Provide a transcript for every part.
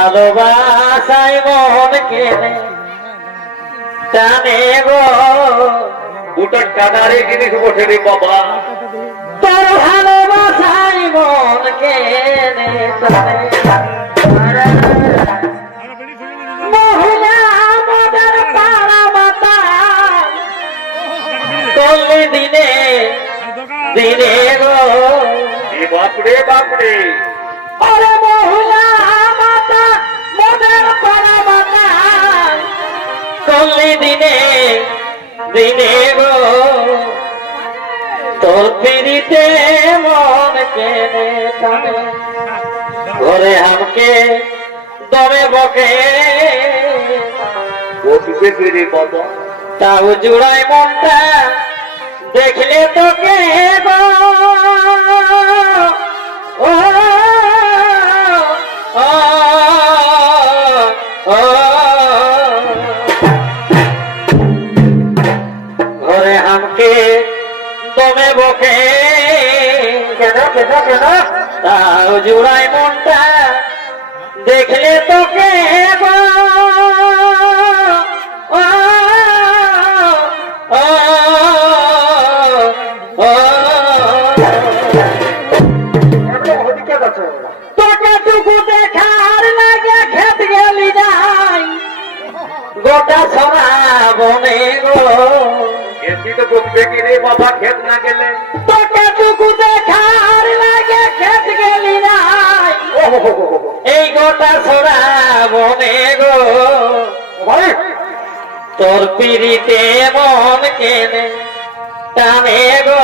ভালোবাসাই মন কেনে। জানে গো। দুটো টাকারে জিনিস বসে রে বাবা। তোর ভালোবাসাই মন কেনে মহিলা পাড়া মাতা। দিনে দিনে গো। বাপরে বাপরে। ওরে মহিলা মাতা মাতা চল্লি দিনে দিনে গো। তোর পিড়িতে মন কেনে ঘরে আমাকে দমে বকে। বসবে তাও জুড়াই মনটা দেখলে তোকে গো। দমে বকে। তাও জুড়াই মনটা। দেখলে তোকে গোটা ছড়া বনে গো। এমনি তো বসবে কি রে বাবা খেত না গেলে? তোকে টুকু দেখার লাগে খেত গেলি যাই এই গোটা সোনা মনে গো তোর পিড়িতে মন কেনে টানে গো।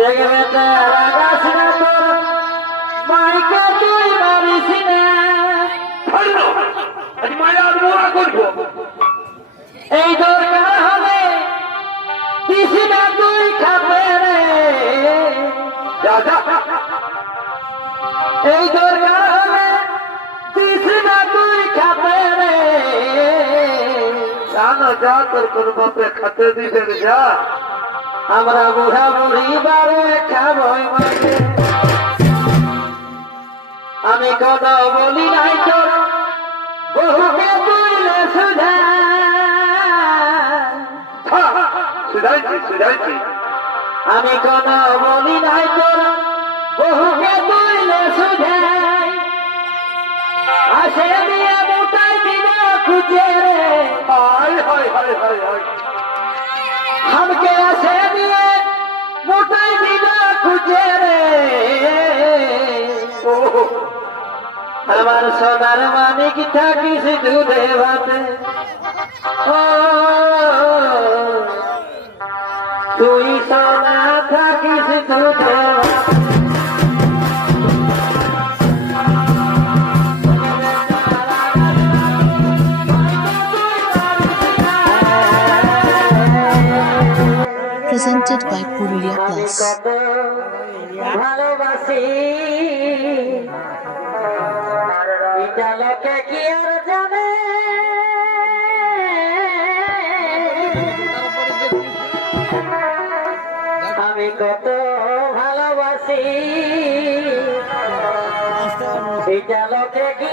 Take it in there. যা তোর কোন বাপে খাতে দিবে রে, যা আমরা বুড়া বুড়ি বারে খাবই আমি কথা বলি নাই তোর বহুকে সুধাইছি সুধাইছি আমি কথা বলি নাই তোর বহুকে সুধাই আসে দিয়ে মোটাই দিন খুঁজে हमके ऐसे दिए मोटाई बिना खुजे रे ও আমার সোনার মানিক থাকিস দুধে ভাতে ও তুই সোনা থাকিস দুধে presented by Purulia Plus. আমি কত ভালোবাসি এটা লোকে কি